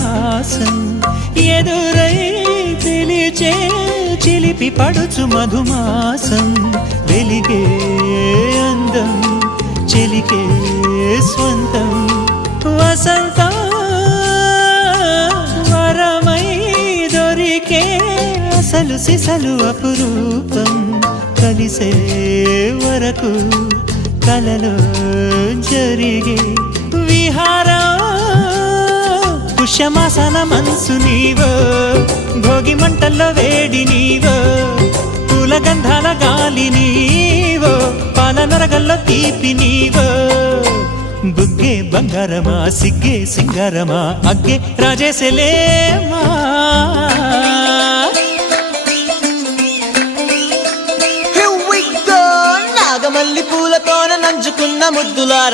మందహాసం ఎదురై పిలిచే చిలిపి పడుచు మధుమాసం వెలిగే అందం చెలికే స్వంతం వసంతం వరమై దొరికే అసలు సిసలు అపురూపం కలిసే వరకు కలలో జరిగే విహారం పుష్యమాసన మనసు నీవో భోగి మంటల్లో వేడి నీవో పూల గంధాల గాలి నీవో పాల నరగల్లో తీపి నీవో బుగ్గే బంగారమా సిగ్గే సింగారమా అగ్గే రాజేసలేమా నాగమల్లి పూలతోన నంచుకున్న ముద్దులార